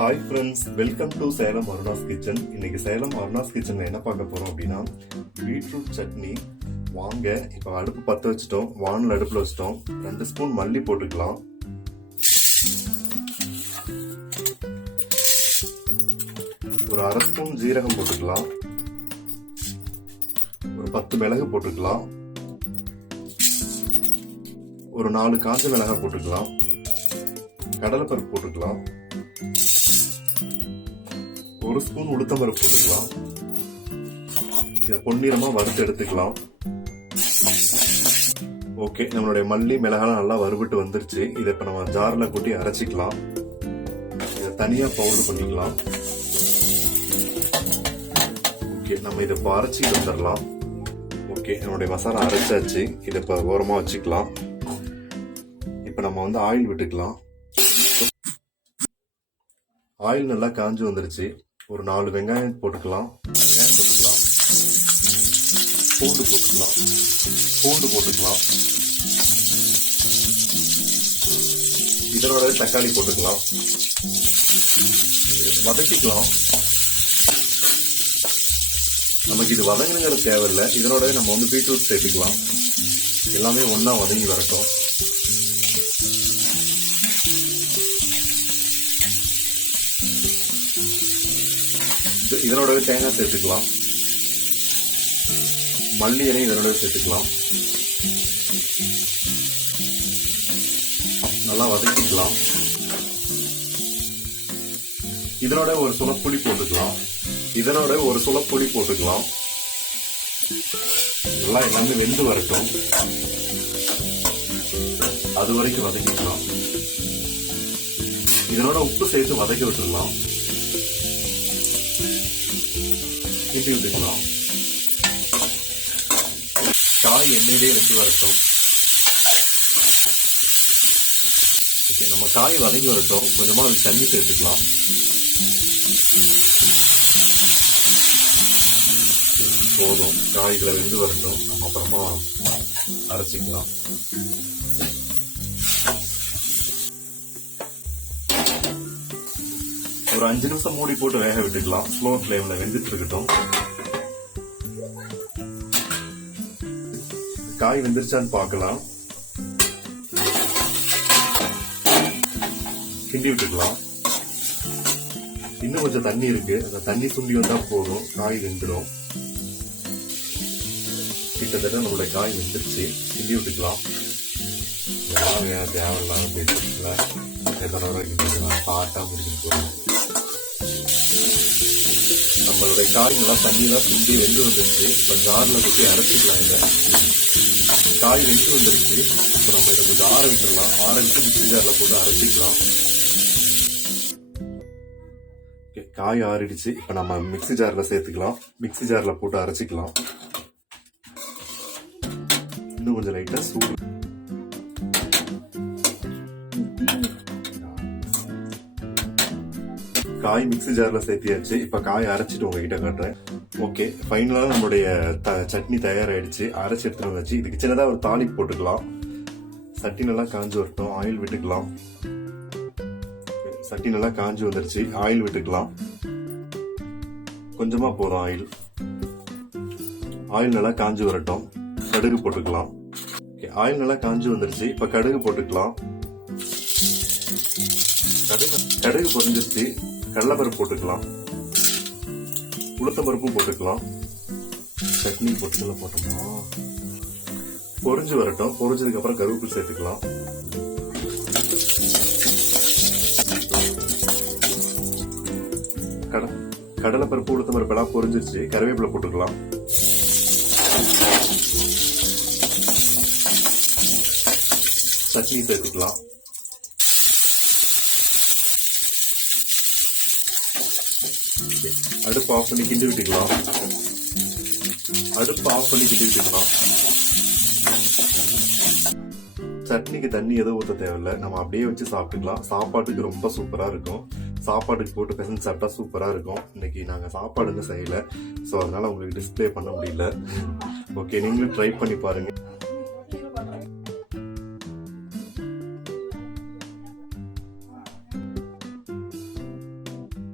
Hi friends, welcome to Salem அருணாஸ் kitchen. இன்னைக்கு சேலம் அருணாஸ் கிச்சன்ல என்ன பார்க்க போறோம் அப்படின்னா பீட்ரூட் சட்னி. வாங்க, இப்போ அடுப்பு பற்ற வச்சுட்டோம், வானல் அடுப்புல வச்சுட்டோம். 2 ஸ்பூன் மல்லி போட்டுக்கலாம். ஒரு 1/2 ஸ்பூன் ஜீரகம் போட்டுக்கலாம். ஒரு 10 மிளகு போட்டுக்கலாம். ஒரு 4 காஞ்ச மிளகாய் போட்டுக்கலாம். கடலைப்பருப்பு போட்டுக்கலாம். 1 ஸ்பூன் உளுத்தம்பருப்பு போட்டுக்கலாம். இதை பொன்னிறமா வறுத்து எடுத்துக்கலாம். ஓகே, நம்மளுடைய மல்லி மிளகாய் நல்லா வறுபட்டு வந்துருச்சு. இதை இப்ப நம்ம ஜார்ல கூட்டி அரைச்சிக்கலாம். இதை தனியா பவுடர் பண்ணிக்கலாம். ஓகே, நம்ம இதை இப்போ அரைச்சிட்டு வந்துடலாம். ஓகே, நம்மளுடைய மசாலா அரைச்சாச்சு. இதை இப்போ ஓரமா வச்சுக்கலாம். இப்போ நம்ம ஆயில் விட்டுக்கலாம். ஆயில் நல்லா காஞ்சு வந்துருச்சு. ஒரு 4 வெங்காயம் போட்டுக்கலாம். பூண்டு போட்டுக்கலாம். இதனோட தக்காளி போட்டுக்கலாம். வதக்கிக்கலாம். நமக்கு இது வதங்கணுங்கிற தேவையில்லை. இதனோட நம்ம பீட்ரூட் சேர்த்துக்கலாம். எல்லாமே ஒன்னா வதங்கி வரட்டும். இதனோடவே தேங்காய் சேர்த்துக்கலாம். மல்லி இலையும் இதனோட சேர்த்துக்கலாம். நல்லா வதக்கிக்கலாம். இதனோட ஒரு சுளப்புளி போட்டுக்கலாம். நல்லா எல்லாமே வெந்து வரட்டும். அது வரைக்கும் வதக்கிக்கலாம். இதனோட உப்பு சேர்த்து வதக்கி விட்டுடலாம். கிண்டி விட்டுக்கலாம். காய் எண்ணெயிலே வெந்து வரட்டும். ஓகே, நம்ம காய் வதங்கி வரட்டும். கொஞ்சமா அதுக்கு தண்ணி சேர்த்துக்கலாம். போதும், காய் இதுல வெந்து வரட்டும். நம்ம அப்புறமா அரைச்சிக்கலாம். ஒரு 5 நிமிஷம் மூடி போட்டு வேக விட்டுக்கலாம். ஸ்லோ ஃபிளேம்ல வெந்துட்டு இருக்கட்டும். காய் வெந்துருச்சான்னு பார்க்கலாம். கிண்டி விட்டுக்கலாம். இன்னும் கொஞ்சம் தண்ணி இருக்கு. அந்த தண்ணி சுண்டி வந்தா போதும், காய் வெந்துடும். கிட்டத்தட்ட நம்மளுடைய காய் வெந்துருச்சு. கிண்டி விட்டுக்கலாம். தேவையில்லாம பேசுறதுல எதனோட பாட்டா முடிச்சுட்டு போறோம். நம்மளுடைய காய் நல்லா தண்ணியெல்லாம் சுண்டி வெந்து வந்துருச்சு. இப்ப ஜார்ல கொட்டி அரைச்சிக்கலாம். இதை காய் வெந்து வந்துருச்சு. இப்ப நம்ம இதை கொஞ்சம் ஆற விட்டுடலாம். ஆற விட்டு மிக்சி ஜார்ல போட்டு அரைச்சிக்கலாம். காய் ஆறிடுச்சு. இப்ப நம்ம மிக்சி ஜார்ல சேர்த்துக்கலாம். மிக்சி ஜார்ல போட்டு அரைச்சிக்கலாம். இன்னும் கொஞ்சம் லைட்டா சூடு. காய் மிக்சி ஜார்ல சேர்த்தியாச்சு. இப்ப காய் அரைச்சிட்டு உங்ககிட்ட காட்டுறேன். ஓகே, ஃபைனலா நம்மளுடைய சட்னி தயாராயிடுச்சு. அரைச்சி எடுத்துட்டு வந்தாச்சு. இதுக்கு சின்னதா ஒரு தாளிப்பு போட்டுக்கலாம். சட்டி நல்லா காஞ்சு வரட்டும். ஆயில் விட்டுக்கலாம். சட்டி நல்லா காஞ்சு வந்துருச்சு. ஆயில் விட்டுக்கலாம். கொஞ்சமா போதும் ஆயில். ஆயில் நல்லா காஞ்சு வரட்டும். கடுகு போட்டுக்கலாம். ஆயில் நல்லா காஞ்சு வந்துருச்சு. இப்ப கடுகு போட்டுக்கலாம். கடுகு பொரிஞ்சிருச்சு. கடலைப்பருப்பு போட்டுக்கலாம். உளுத்தம்பருப்பும் போட்டுக்கலாம். சட்னி போட்டுக்கலாம். போட்டோமா பொரிஞ்சு வரட்டும். பொரிஞ்சதுக்கு அப்புறம் கருவேப்பிலை சேர்த்துக்கலாம். கடலைப்பருப்பு உளுத்தம்பருப்பு எல்லாம் பொரிஞ்சிருச்சு. கருவேப்பிலை போட்டுக்கலாம். சட்னி சேர்த்துக்கலாம். அடுப்பு ஆஃப் பண்ணி கிண்டி விட்டுக்கலாம். சட்னிக்கு தண்ணி எதுவும் ஊற்ற தேவையில்லை. நம்ம அப்படியே வச்சு சாப்பிட்டுக்கலாம். சாப்பாட்டுக்கு ரொம்ப சூப்பரா இருக்கும். சாப்பாட்டுக்கு போட்டு பிசைஞ்சு சாப்பிட்டா சூப்பரா இருக்கும். இன்னைக்கு நாங்க சாப்பாடுன்னு செய்யல, ஸோ அதனால உங்களுக்கு டிஸ்பிளே பண்ண முடியல. ஓகே, நீங்களும் ட்ரை பண்ணி பாருங்க.